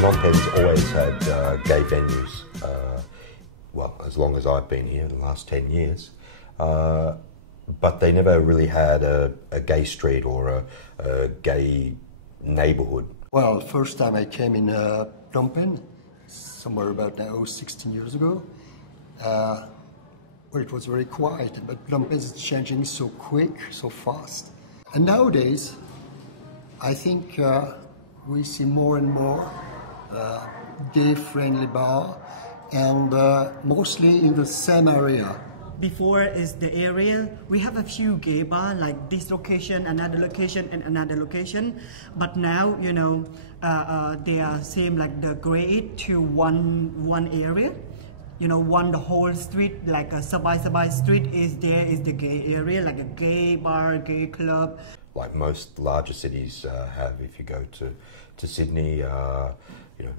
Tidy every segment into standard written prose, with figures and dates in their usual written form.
Phnom Penh's always had gay venues, well, as long as I've been here, the last 10 years, but they never really had a gay street or a gay neighbourhood. Well, first time I came in Phnom Penh, somewhere about now 16 years ago, well, it was very quiet, but Phnom Penh is changing so quick, so fast. And nowadays, I think we see more and more gay-friendly bar, and mostly in the same area. Before is the area, we have a few gay bars, like this location, another location, and another location. But now, you know, they are same like the grade to one area. You know, the whole street, like a Sabay Sabay street is the gay area, like a gay bar, gay club. Like most larger cities have, if you go to Sydney, you know,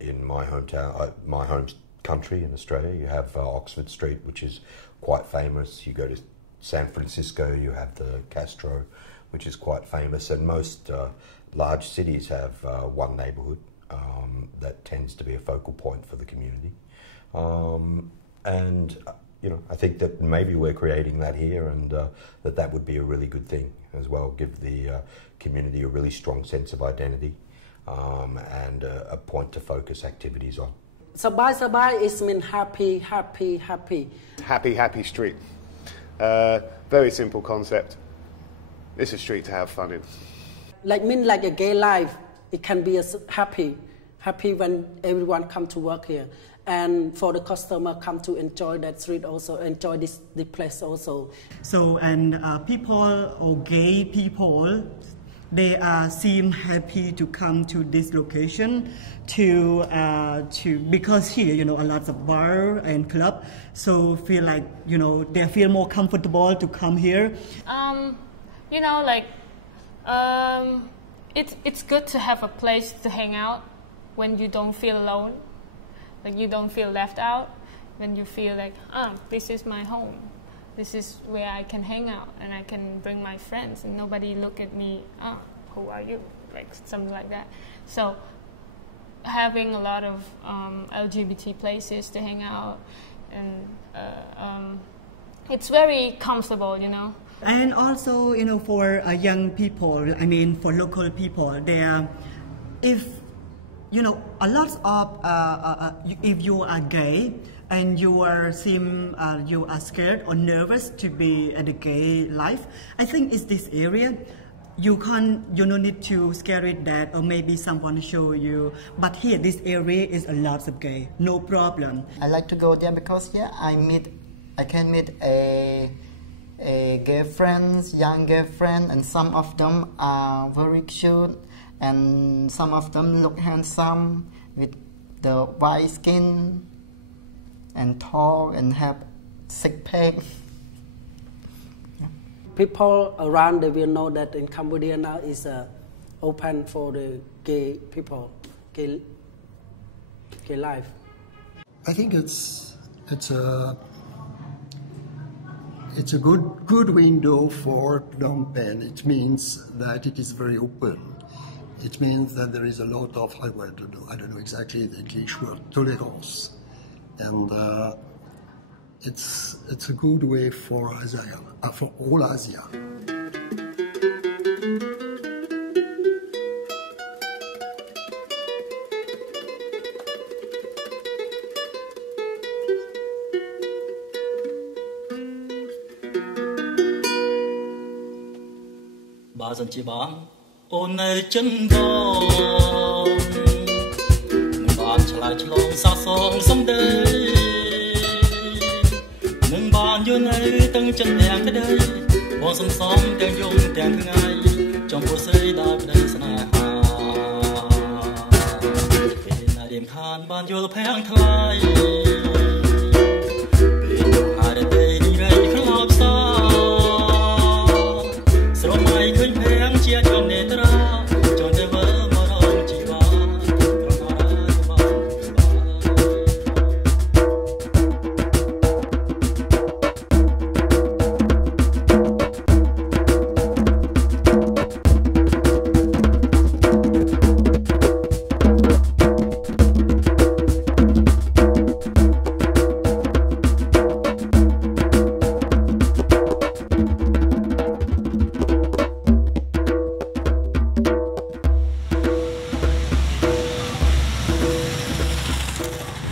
in my hometown, my home country in Australia, you have Oxford Street, which is quite famous. You go to San Francisco, you have the Castro, which is quite famous. And most large cities have one neighbourhood that tends to be a focal point for the community. And you know, I think that maybe we're creating that here, and that would be a really good thing as well. Give the community a really strong sense of identity and a point to focus activities on. Sabay Sabay is mean happy, happy, happy. Happy, happy street. Very simple concept. It's a street to have fun in. Like a gay life. It can be happy when everyone come to work here, and for the customer come to enjoy that street also, enjoy this place also. So people or gay people, they seem happy to come to this location because here, you know, a lot of bar and club, so feel like, you know, they feel more comfortable to come here. You know, like it's good to have a place to hang out when you don't feel alone, like you don't feel left out, when you feel like, this is my home. This is where I can hang out and I can bring my friends and nobody look at me, who are you? Like something like that. So having a lot of LGBT places to hang out, and it's very comfortable, you know. And also, you know, for young people, I mean, for local people, if, you know, a lot of, if you are gay, and you are scared or nervous to be at the gay life, I think it's this area. You don't need to scare it that, or maybe someone show you. But here, this area is a lot of gay, no problem. I like to go there because here I can meet a gay friends, young gay friend, and some of them are very cute, and some of them look handsome with the white skin, and tall and have six-pack. Yeah. People around they will know that in Cambodia now is open for the gay people, gay life. I think it's a good window for Phnom Penh. It means that it is very open. It means that there is a lot of, I don't know exactly the English word, tolerance. And it's a good way for Asia, for all Asia. Bà dân chỉ bám ôn này chân đòn bà trả lại cho lòng xa xong sống đây nâng bà như này tăng chân đèn cái đây bọn sông sóng đèn dùng đèn thương ai ចំពោះស្រីដែលក្តីស្នេហាពេលណារៀមខានបានយល់ភាំងថ្លៃពេលនោះហើយតែនេះរៃខ្លោចសាស្រមៃឃើញភាំងជាចំនេត្រាចនតែមើលមករងជីវ៉ាត្រង់ណាមក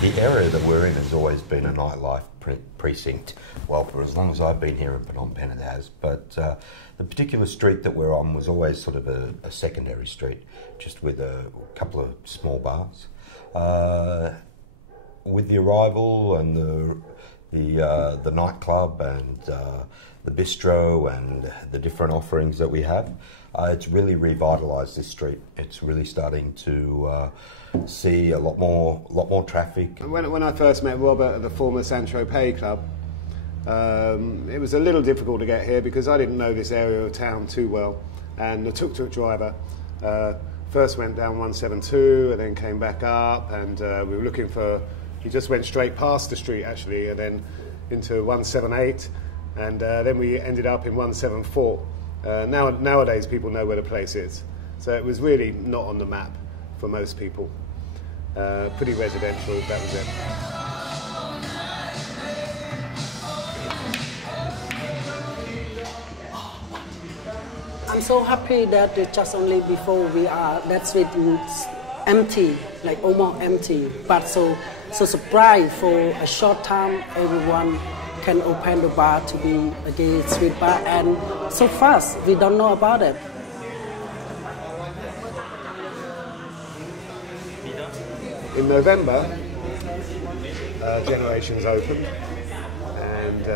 The area that we're in has always been a nightlife precinct. Well, for as long as I've been here in Phnom Penh, it has. But the particular street that we're on was always sort of a secondary street, just with a couple of small bars. With the arrival and the nightclub and the bistro and the different offerings that we have, it's really revitalised this street. It's really starting to see a lot more traffic. When I first met Robert at the former Sancho P.E.E.G club, it was a little difficult to get here because I didn't know this area of town too well, and the tuk-tuk driver first went down 172 and then came back up, and we were looking for, he just went straight past the street actually and then into 178, and then we ended up in 174. Nowadays people know where the place is, so it was really not on the map for most people. Pretty residential, that was it. I'm so happy that just only before we are, that street is empty, like almost empty, but so surprised for a short time everyone can open the bar to be a gay street bar, and so fast, we don't know about it. In November, Generations opened, and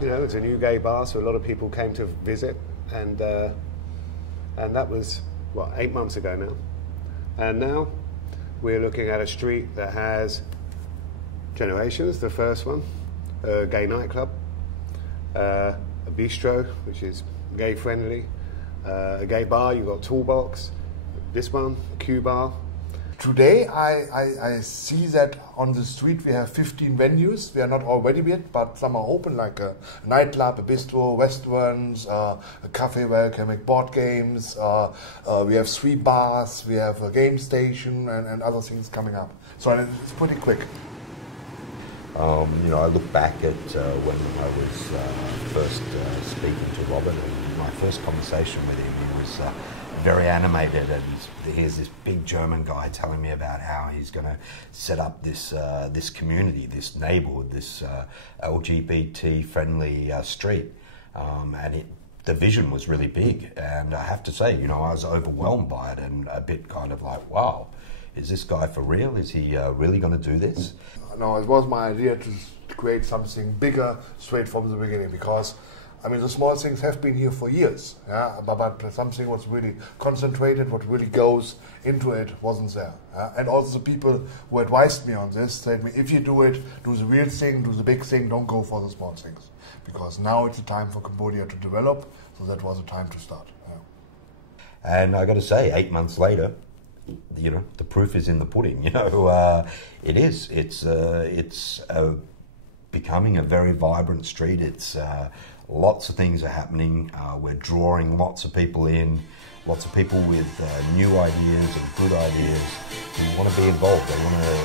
you know, it's a new gay bar, so a lot of people came to visit, and that was, what, 8 months ago now. And now we're looking at a street that has Generations, the first one, a gay nightclub, a bistro, which is gay friendly, a gay bar, you've got Toolbox, this one, a Q bar. Today I see that on the street we have 15 venues. We are not all ready yet, but some are open, like a nightclub, a bistro, restaurants, a cafe where you can make board games. We have 3 bars, we have a game station and other things coming up. So it's pretty quick. You know, I look back at when I was first speaking to Robert, and my first conversation with him, he was very animated, and here's this big German guy telling me about how he's going to set up this this community, this neighbourhood, this LGBT-friendly street, and the vision was really big. And I have to say, you know, I was overwhelmed by it and a bit kind of like, wow, is this guy for real? Is he really going to do this? No, it was my idea to create something bigger straight from the beginning, because I mean, the small things have been here for years, yeah? But something was really concentrated, what really goes into it wasn't there. And also the people who advised me on this said me, if you do it, do the real thing, do the big thing, don't go for the small things. Because now it's a time for Cambodia to develop, so that was a time to start. Yeah. And I got to say, 8 months later, you know, the proof is in the pudding. You know, it is. It's becoming a very vibrant street. It's lots of things are happening. We're drawing lots of people in, lots of people with new ideas and good ideas who want to be involved. They want to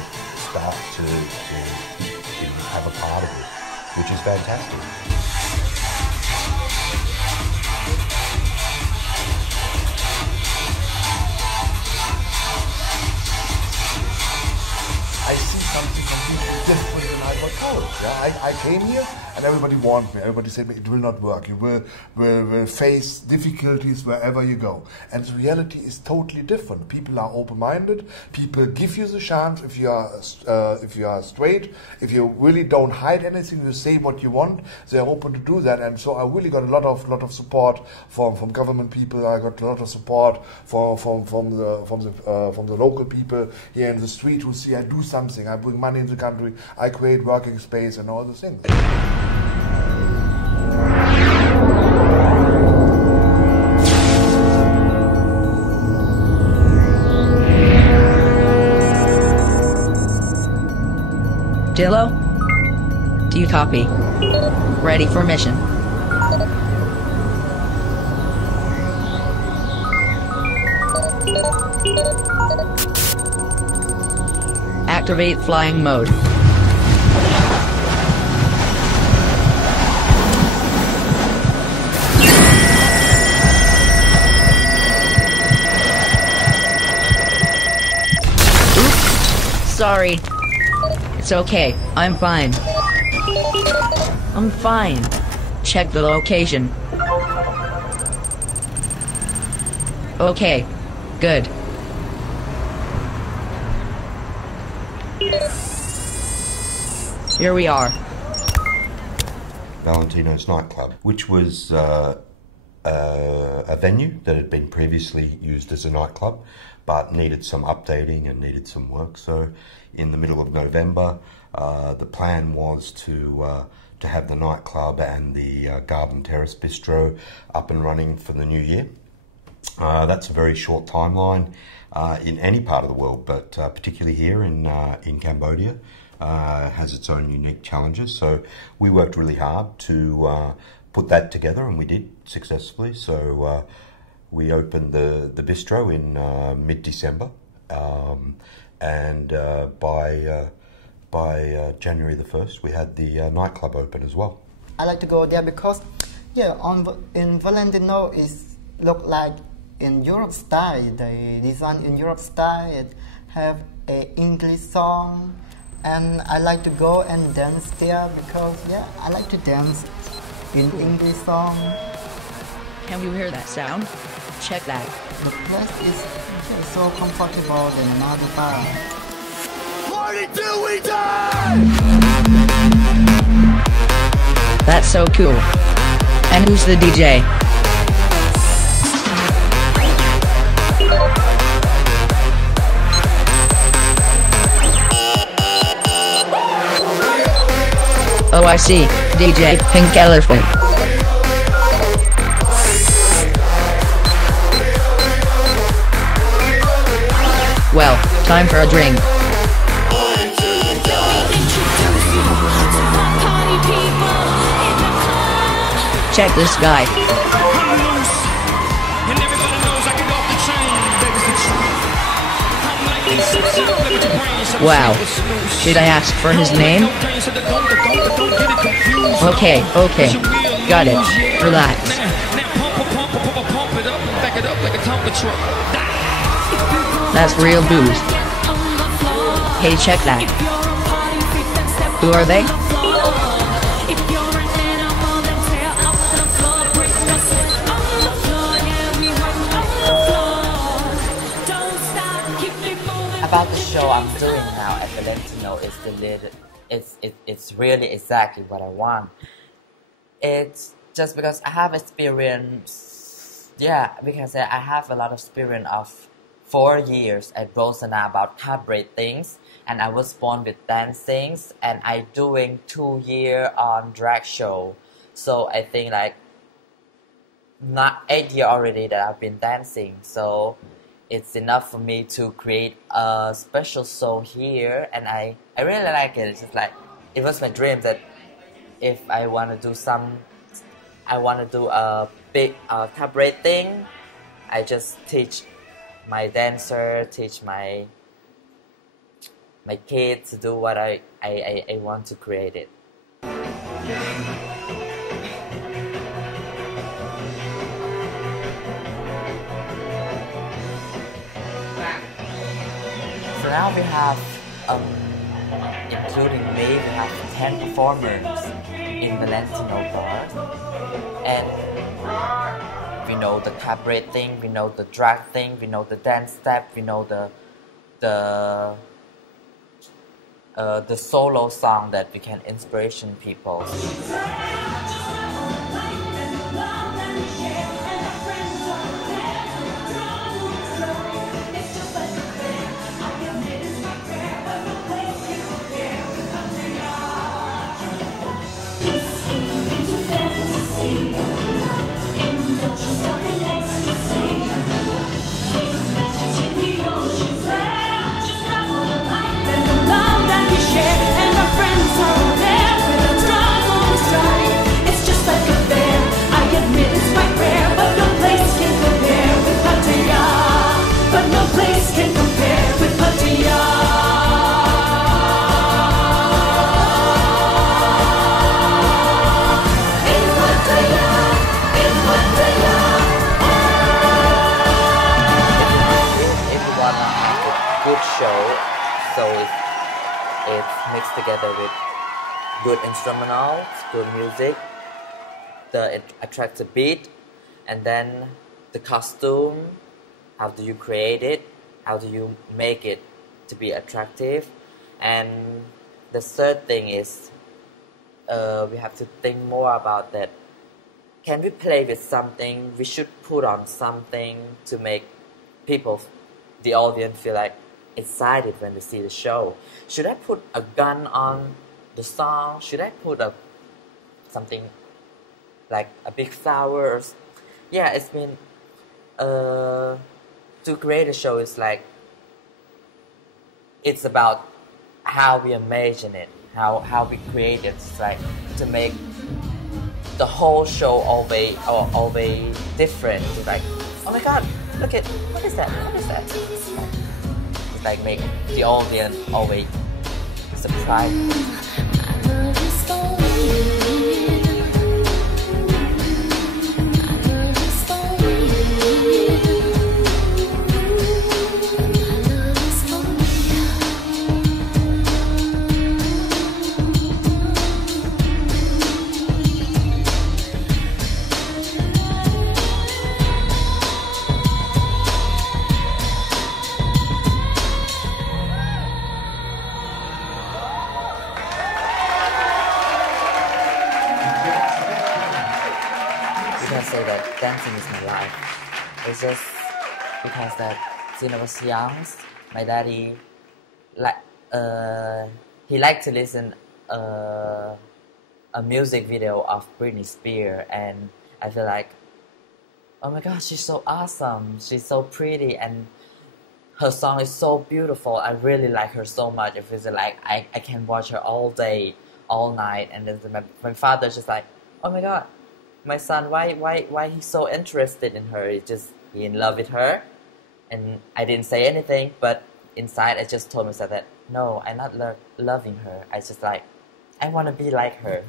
start to you know, have a part of it, which is fantastic. I see something completely different than I was told. Yeah? I came here and everybody warned me. Everybody said it will not work. You will face difficulties wherever you go. And the reality is totally different. People are open-minded. People give you the chance if you are straight. If you really don't hide anything, you say what you want. They are open to do that. And so I really got a lot of support from government people. I got a lot of support from the local people here in the street who see I do something. I bring money in the country. I create working space and all the things. Dillo? Do you copy? Ready for mission. Activate flying mode. Oops, sorry. It's okay, I'm fine. I'm fine. Check the location. Okay, good. Here we are. Valentino's nightclub, which was a venue that had been previously used as a nightclub, but needed some updating and needed some work. So in the middle of November, the plan was to have the nightclub and the Garden Terrace Bistro up and running for the new year. That's a very short timeline in any part of the world, but particularly here in Cambodia. Has its own unique challenges. So we worked really hard to put that together, and we did successfully. So we opened the bistro in mid-December, and by January the 1st, we had the nightclub open as well. I like to go there because, yeah, in Valentino is look like in Europe style. They design in Europe style. It have a English song. And I like to go and dance there because, yeah, I like to dance in English song. Can you hear that sound? Check that. The place is so comfortable than another bar. Party till we die! That's so cool. And who's the DJ? Oh, I see. DJ Pink Elephant. Well, time for a drink. Check this guy. Wow. Should I ask for his name? Okay, okay. Got it. Relax. That's real booze. Hey, check that. Who are they? About the show I'm doing now at Valentino is it's really exactly what I want. It's just because I have experience, yeah, because I have a lot of experience of 4 years at Rosana about cabaret things, and I was born with dancing, and I doing 2 years on drag show. So I think like not 8 years already that I've been dancing. So it's enough for me to create a special show here, and I really like it. It's just like, it was my dream that if I want to do a big cabaret thing, I just teach my dancer, teach my kids to do what I want to create it. So now we have, including me, we have 10 performers in Valentino bar, and we know the cabaret thing, we know the drag thing, we know the dance step, we know the solo song that we can inspiration people. So it's mixed together with good instrumentals, good music, the attractive beat, and then the costume. How do you create it? How do you make it to be attractive? And the third thing is we have to think more about that. Can we play with something? We should put on something to make people, the audience, feel like excited when they see the show. Should I put a gun on the song? Should I put something like a big flower? Yeah, it's been to create a show is like it's about how we imagine it, how we create it. It's like to make the whole show always different. It's like, oh my god, look at what is that? What is that? It's like make the audience always surprised. Say that dancing is my life. It's just because that since I was young, my daddy he liked to listen a music video of Britney Spears, and I feel like, oh my gosh, she's so awesome, she's so pretty, and her song is so beautiful. I really like her so much. It feels like I can watch her all day, all night, and then my father's just like, oh my god, my son, why he's so interested in her? He in love with her, and I didn't say anything, but inside I just told myself that no, I'm not loving her. I just like, I want to be like her.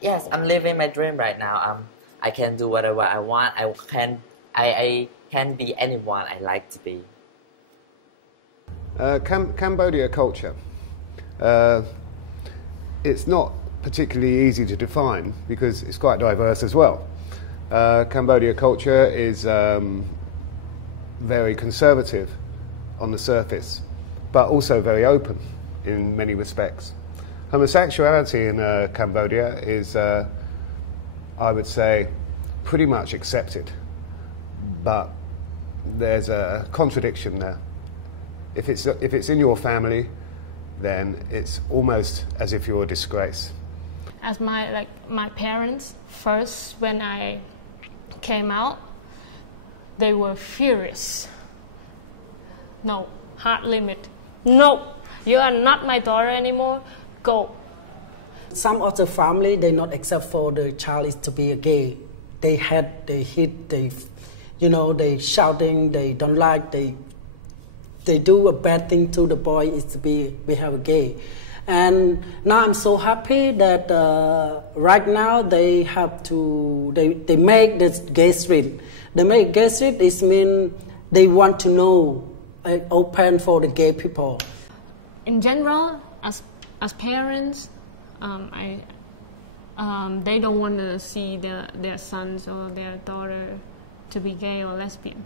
Yes, I'm living my dream right now. I can do whatever I want. I can be anyone I like to be. Cambodia culture. It's not particularly easy to define because it's quite diverse as well. Cambodia culture is very conservative on the surface, but also very open in many respects. Homosexuality in Cambodia is, I would say, pretty much accepted, but there's a contradiction there. If it's in your family, then it's almost as if you're a disgrace. As my parents, first when I came out, they were furious. No, hard limit. No, you are not my daughter anymore. Go. Some of the family, they not accept for the child is to be a gay. They hate, they hit, they shouting, they don't like, they do a bad thing to the boy is to behave a gay. And now I'm so happy that right now they make this gay street. They make gay street, this means they want to know, open for the gay people. In general, as parents, they don't want to see their sons or their daughter to be gay or lesbian.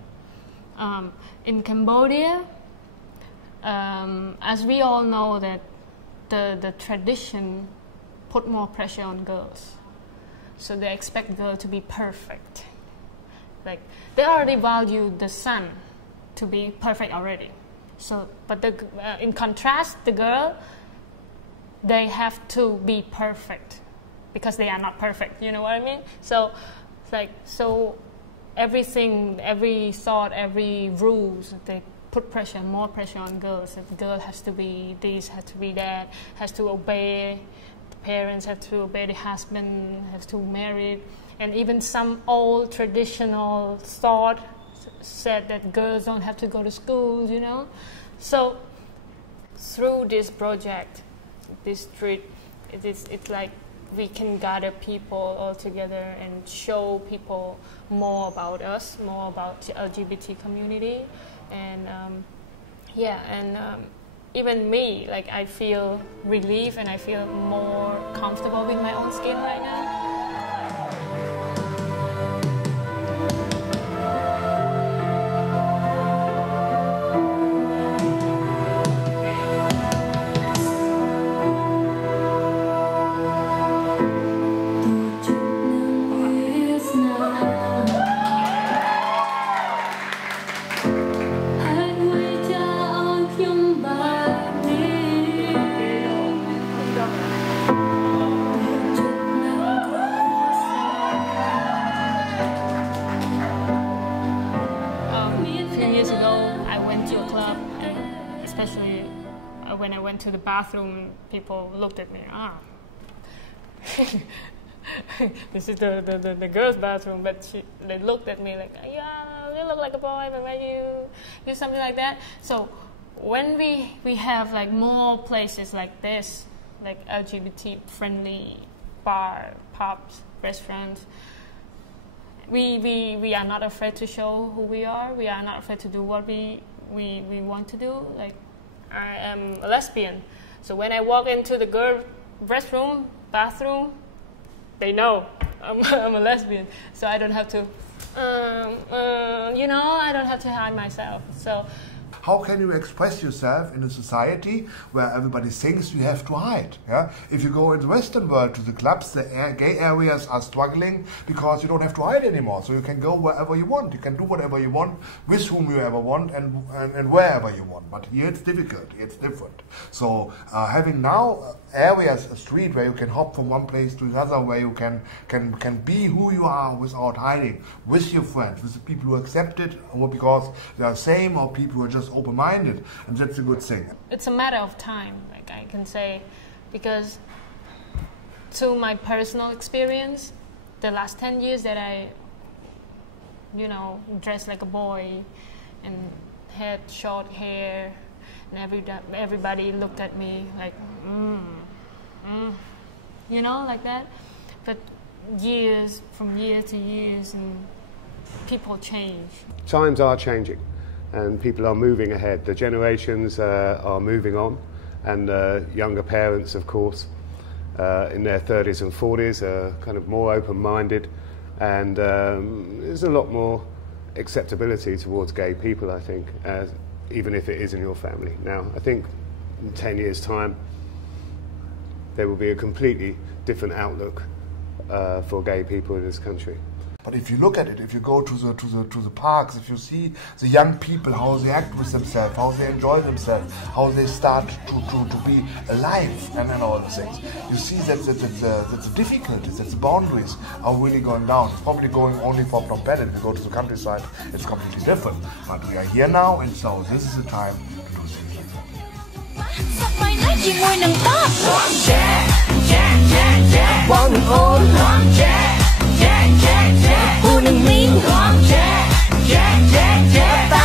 In Cambodia, as we all know, that the tradition put more pressure on girls, so they expect girls to be perfect. Like they already value the son to be perfect already. So, but in contrast, the girl, they have to be perfect because they are not perfect. You know what I mean? So, everything, every thought, every rules, they put pressure, more pressure on girls. That the girl has to be this, has to be that, has to obey the parents, have to obey the husband, has to marry. And even some old traditional thought said that girls don't have to go to school, you know. So through this project, this street, it's like we can gather people all together and show people more about us, more about the LGBT community, and even me, like I feel relief and I feel more comfortable with my own skin right now. When I went to the bathroom, people looked at me. This is the girls' bathroom, but they looked at me like, yeah, you look like a boy, but why you something like that. So when we have like more places like this, like LGBT-friendly bar, pubs, restaurants, we are not afraid to show who we are. We are not afraid to do what we want to do. Like, I am a lesbian, so when I walk into the girl bathroom, they know I'm a lesbian. So I don't have to, I don't have to hide myself. So. How can you express yourself in a society where everybody thinks you have to hide? Yeah? If you go in the Western world to the clubs, the gay areas are struggling because you don't have to hide anymore. So you can go wherever you want. You can do whatever you want, with whom you ever want, and wherever you want. But here it's difficult. It's different. So having now areas, a street where you can hop from one place to another, where you can be who you are without hiding, with your friends, with the people who accept it, or because they are same, or people who are just open-minded, and that's a good thing. It's a matter of time, like I can say, because to my personal experience, the last 10 years that I, dressed like a boy and had short hair, and everybody looked at me like, like that. But from year to years, and people change. Times are changing, and people are moving ahead. The generations are moving on, and younger parents, of course, in their 30s and 40s are kind of more open-minded, and there's a lot more acceptability towards gay people, I think, even if it is in your family. Now, I think in 10 years' time, there will be a completely different outlook for gay people in this country. But if you look at it, if you go to the parks, if you see the young people, how they act with themselves, how they enjoy themselves, how they start to be alive, and all the things, you see that the difficulties, that the boundaries are really going down. It's probably going only for Phnom Penh. If you go to the countryside, it's completely different. But we are here now, and so this is the time to do things like that. Buồn đừng miếng ta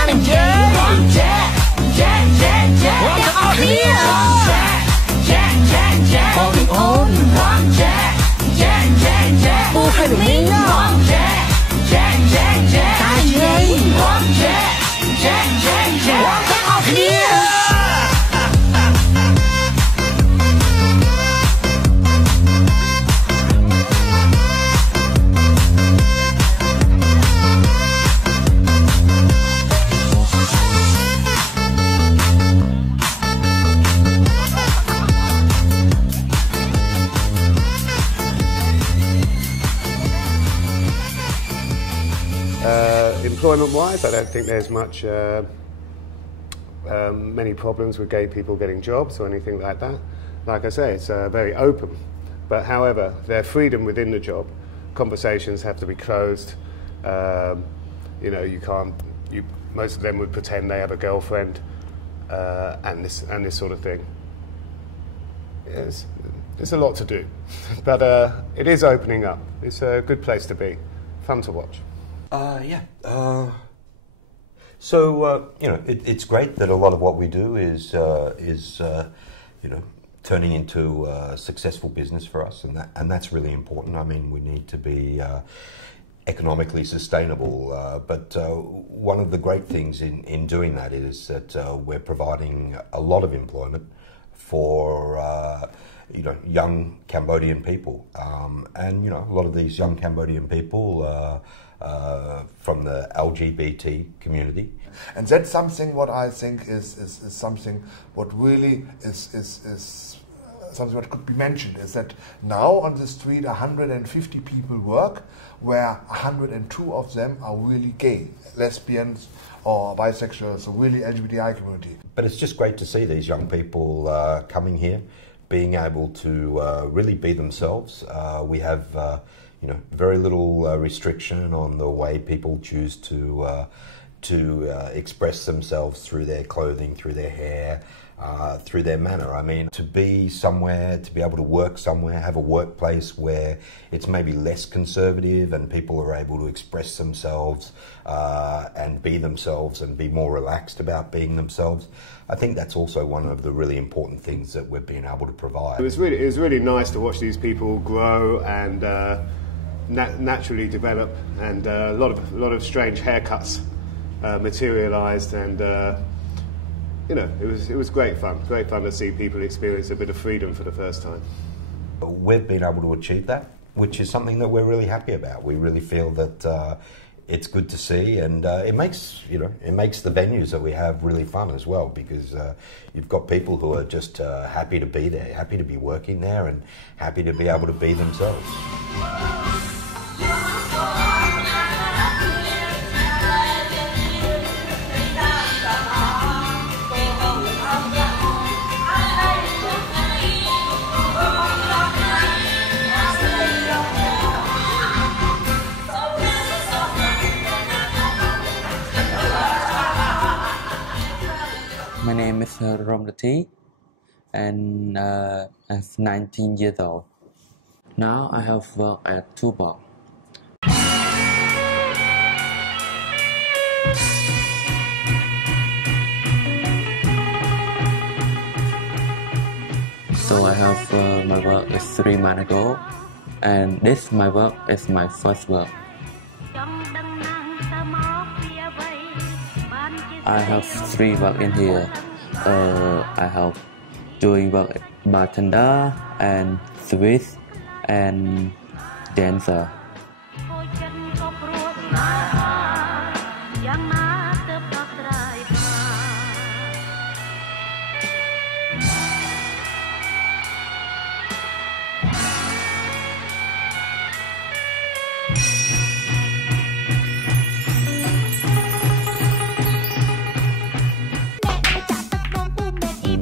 đừng chơi they're all here holding on buồn hay đừng miếng ta chơi they're all here Employment-wise, I don't think there's many problems with gay people getting jobs or anything like that. Like I say, it's very open. But however, their freedom within the job, conversations have to be closed. You know, most of them would pretend they have a girlfriend and this sort of thing. There's a lot to do, but it is opening up. It's a good place to be, fun to watch. So you know, it's great that a lot of what we do is you know, turning into successful business for us, and that's really important. I mean, we need to be economically sustainable, but one of the great things in doing that is that we're providing a lot of employment for you know, young Cambodian people, and you know, a lot of these young Cambodian people from the LGBT community. And that's something what I think is something what really is something what could be mentioned, is that now on the street 150 people work, where 102 of them are really gay, lesbians or bisexual, so really LGBTI community. But it's just great to see these young people coming here, being able to really be themselves. We have you know, very little restriction on the way people choose to express themselves through their clothing, through their hair, through their manner. I mean, to be somewhere, to be able to work somewhere, have a workplace where it's maybe less conservative and people are able to express themselves and be themselves and be more relaxed about being themselves. I think that's also one of the really important things that we've been able to provide. It was really nice to watch these people grow and naturally develop, and a lot of strange haircuts materialised, and you know, it was great fun to see people experience a bit of freedom for the first time. We've been able to achieve that, which is something that we're really happy about. We really feel that it's good to see, and it makes the venues that we have really fun as well, because you've got people who are just happy to be there, happy to be working there, and happy to be able to be themselves. My name is Romlati, and I'm 19 years old. Now I have worked at P.E.E.G. So I have my work is 3 months ago, and this my work is my first work. I have 3 work in here. I have doing work bartender and Swiss and dancer.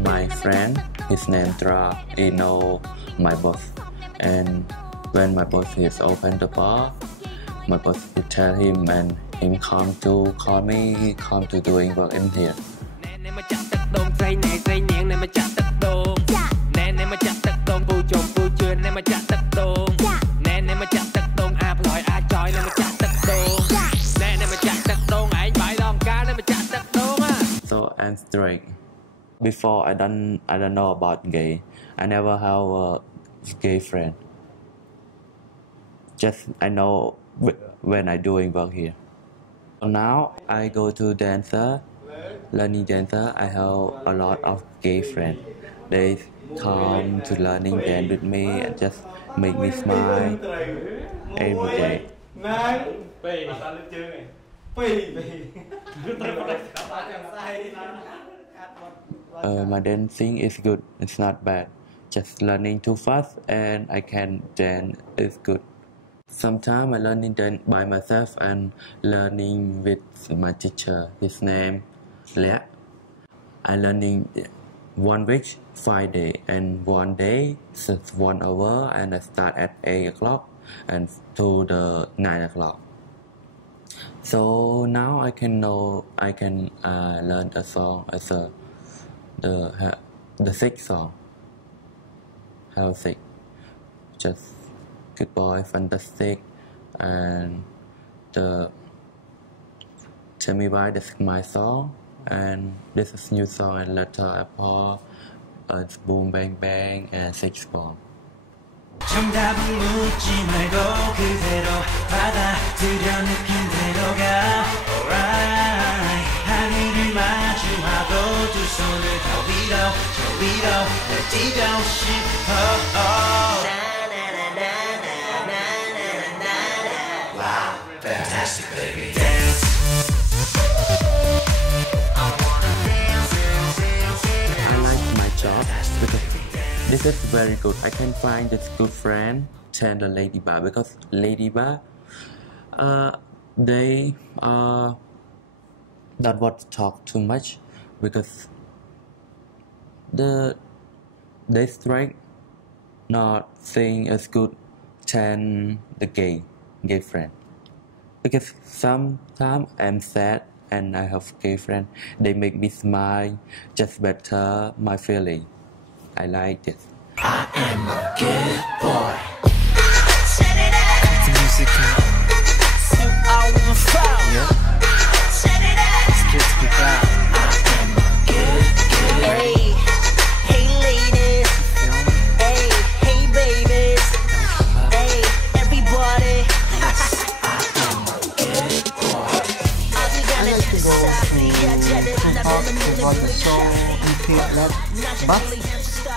My friend, his name Tra, he know my boss, and when my boss is open the bar, my boss would tell him, and him come to call me, come to doing work in here. So I'm straight. Before I don't know about gay. I never have a gay friend. Just I know when I doing work here. So now I go to dancer, learning dancer. I have a lot of gay friends. They come to learning dance with me and just make me smile every day. My dancing is good. It's not bad. Just learning too fast and I can dance is good. Sometimes I learning by myself and learning with my teacher. His name Lea. I learning 1 week, 5 days, and 1 day, 1 hour, and I start at 8 o'clock and to the 9 o'clock. So now I can learn a song as the 6th song. How 6? Just Good Boy, Fantastic, and the Tell Me Why, that's my song, and this is new song, and Letter Apple, Boom Bang Bang, and 6 Bomb. 정답은 묻지 말고 그대로 받아들여 느낀 대로 가 Alright 하늘을 마주하고 두 손을 더 위로 저 위로 날 뛰고 싶어 Wow, fantastic baby Dance I like my job because this is very good. I can find this good friend than the lady bar because lady bar, they don't want to talk too much because they straight not saying as good than the gay friend because sometimes I'm sad and I have gay friend. They make me smile, just better my feeling. I like this. I am a good boy. Set it up. Cut the music out. So I will fall. Yeah. Set it up. Let's get to the guy. I am a good. Hey, hey ladies. Hey, hey babies. Hey, everybody. Yes, I am a good boy. I like to go to Bangkok to watch the show and feel that, but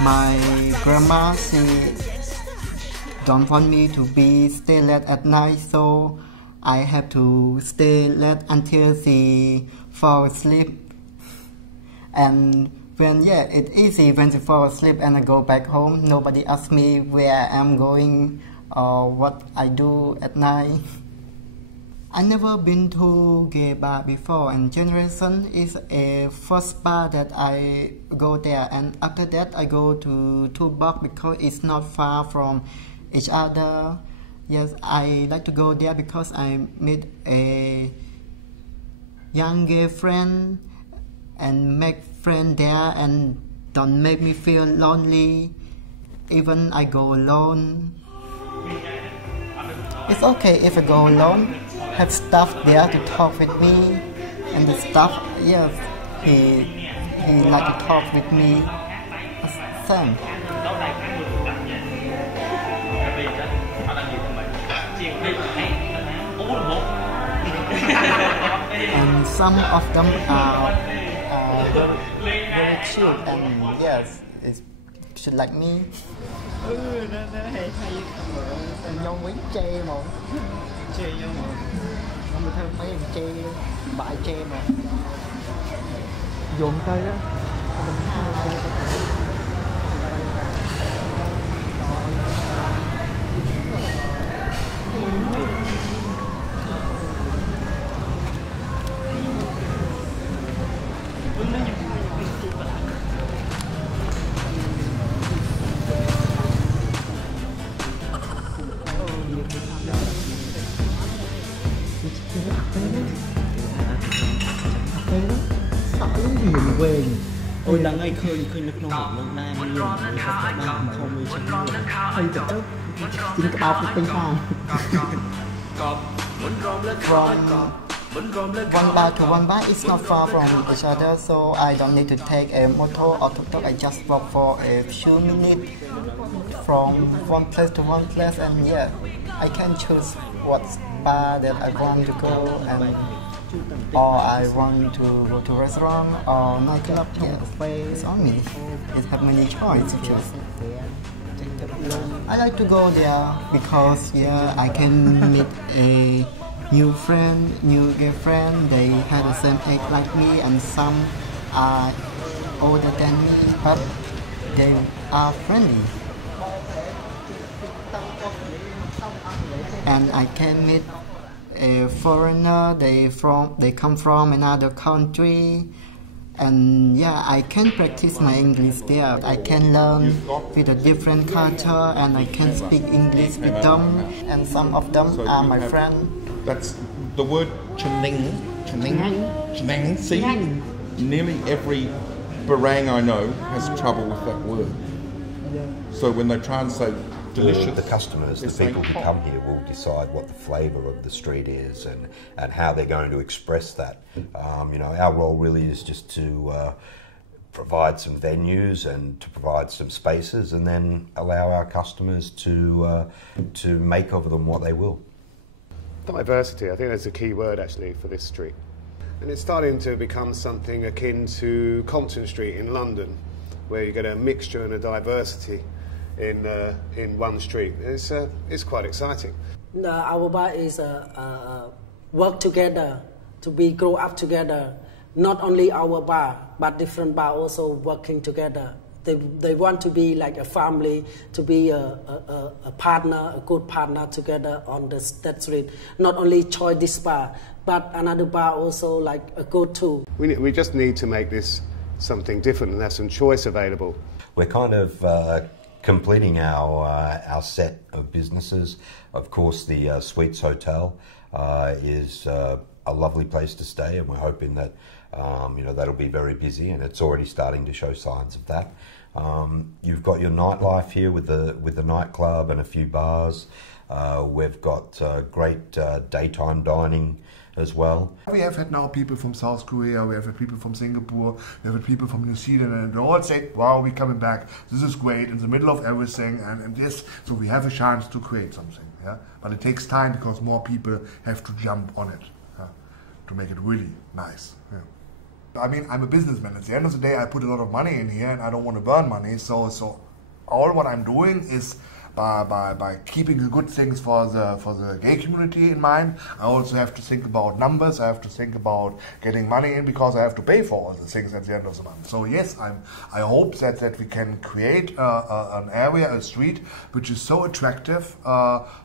my grandma, she don't want me to stay late at night, so I have to stay late until she fall asleep. And it's easy when she fall asleep and I go back home. Nobody asks me where I'm going or what I do at night. I never been to gay bar before, and Generation is a first bar that I go there, and after that I go to P.E.E.G because it's not far from each other. Yes, I like to go there because I meet a young gay friend and make friend there and don't make me feel lonely even I go alone. It's okay if I go alone. Have staff there to talk with me, and the staff, yes, he like to talk with me. Thanks. And some of them are very cute, and yes, it should like me. Chê nhau mà không được thêm mấy em chê bại chê mà dồn tay á ôi là ngay khơi nó không nó đang luôn đang không đi chân luôn hay chặt chốt chính cái bao cái hàng one bar to one bar is not far from each other, so I don't need to take a motor or tuk-tuk. I just walk for a few minutes from one place to one place, and yeah, I can choose what bar that I want to go, and or I want to go to restaurant or nightclub. Yeah, it's on me. It have many choices to choose. I like to go there because yeah, I can meet a new friend, new gay friend. They have the same age like me, and some are older than me, but they are friendly. and I can meet a foreigner. They come from another country, and yeah, I can practice my English there. I can learn with a different culture, and I can speak English with them, and some of them are my friends. That's the word Chaneng. See, nearly every Barang I know has trouble with that word. So when they try and say delicious, the customers, the people who come here will decide what the flavour of the street is and how they're going to express that. You know, our role really is just to provide some venues and to provide some spaces, and then allow our customers to make of them what they will. Diversity, I think that's a key word actually for this street. And it's starting to become something akin to Compton Street in London, where you get a mixture and a diversity in one street. It's quite exciting. Our bar is work together, to grow up together. Not only our bar, but different bar also working together. They want to be like a family, to be a partner, a good partner together on that street. Not only enjoy this bar, but another bar also like a go-to. We just need to make this something different and have some choice available. We're kind of completing our set of businesses. Of course, the Suites Hotel is a lovely place to stay, and we're hoping that you know, that'll be very busy, and it's already starting to show signs of that. You've got your nightlife here with the nightclub and a few bars. We've got great daytime dining as well. We have had now people from South Korea, we have had people from Singapore, we have had people from New Zealand, and they all say, wow, we're coming back, this is great, in the middle of everything, and yes, so we have a chance to create something. Yeah? But it takes time because more people have to jump on it, yeah, to make it really nice. Yeah. I mean, I'm a businessman. At the end of the day, I put a lot of money in here, and I don't want to burn money. So all what I'm doing is by keeping the good things for the gay community in mind. I also have to think about numbers. I have to think about getting money in, because I have to pay for all the things at the end of the month. So yes, I hope that we can create an area, a street, which is so attractive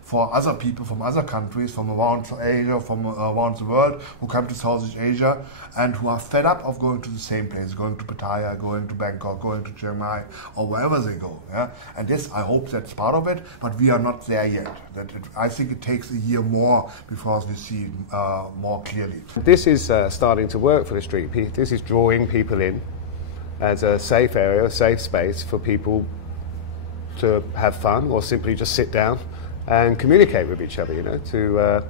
for other people from other countries, from around Asia, from around the world, who come to Southeast Asia and who are fed up of going to the same place, going to Pattaya, going to Bangkok, going to Chiang Mai, or wherever they go. Yeah? And yes, I hope that's part of it, but we are not there yet. I think it takes a year more before we see it more clearly. This is starting to work for the street. This is drawing people in as a safe area, a safe space for people to have fun or simply just sit down and communicate with each other, you know, to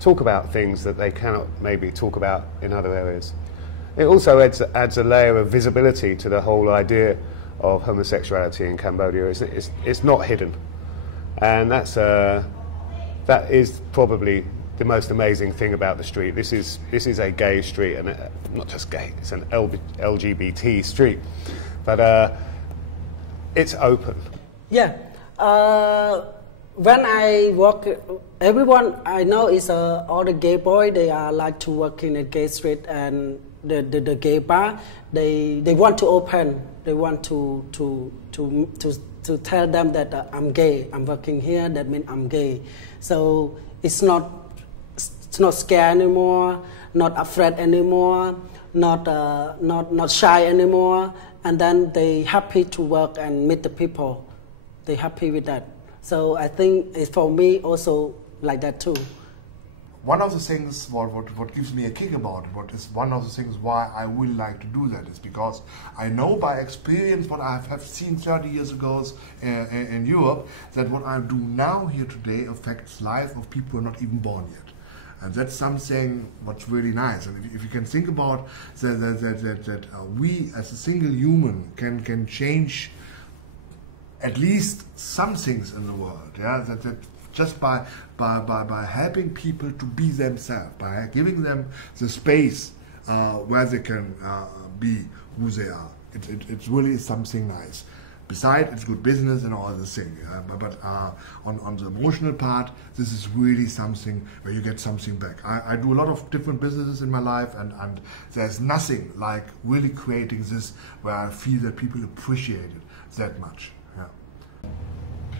talk about things that they cannot maybe talk about in other areas. It also adds a layer of visibility to the whole idea of homosexuality in Cambodia. It's not hidden, and that is probably the most amazing thing about the street. This is a gay street, and not just gay, it's an LGBT street, but it's open. Yeah. When I work, everyone I know is all the gay boys. They are like to work in a gay street, and the gay bar. They want to open. They want to tell them that I'm gay. I'm working here. That means I'm gay. So it's not scared anymore. Not afraid anymore. Not shy anymore. And then they happy to work and meet the people. They happy with that. So I think it's for me also like that too. One of the things, what gives me a kick about it, what is one of the things why I would like to do that, is because I know by experience what I have seen 30 years ago in Europe, that what I do now here today affects life of people who are not even born yet. And that's something what's really nice. And if you can think about that we as a single human can change at least some things in the world, yeah, that just by helping people to be themselves, by giving them the space where they can be who they are. It really is something nice. Besides, it's good business and all other things. But on the emotional part, this is really something where you get something back. I do a lot of different businesses in my life, and there's nothing like really creating this where I feel that people appreciate it that much. Yeah.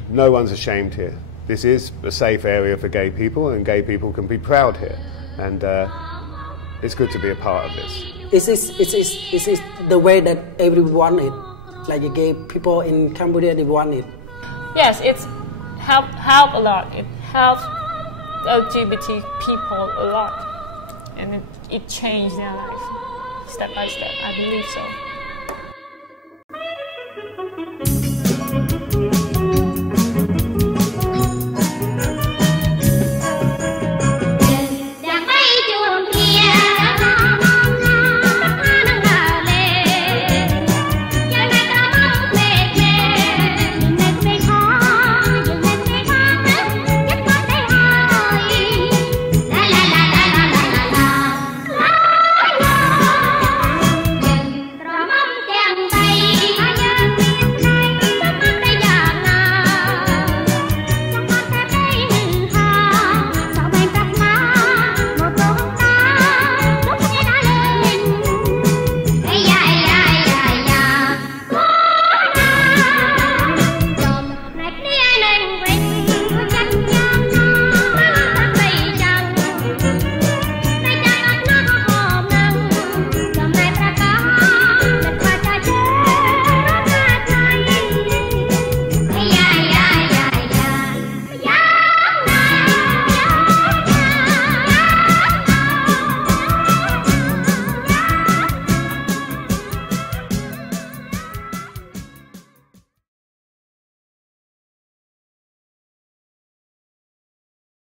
No one's ashamed here. this is a safe area for gay people, and gay people can be proud here. And it's good to be a part of this. It is the way that everyone want it. Like the gay people in Cambodia, they want it. Yes, it's help a lot. It helps LGBT people a lot, and it changed their life step by step. I believe so.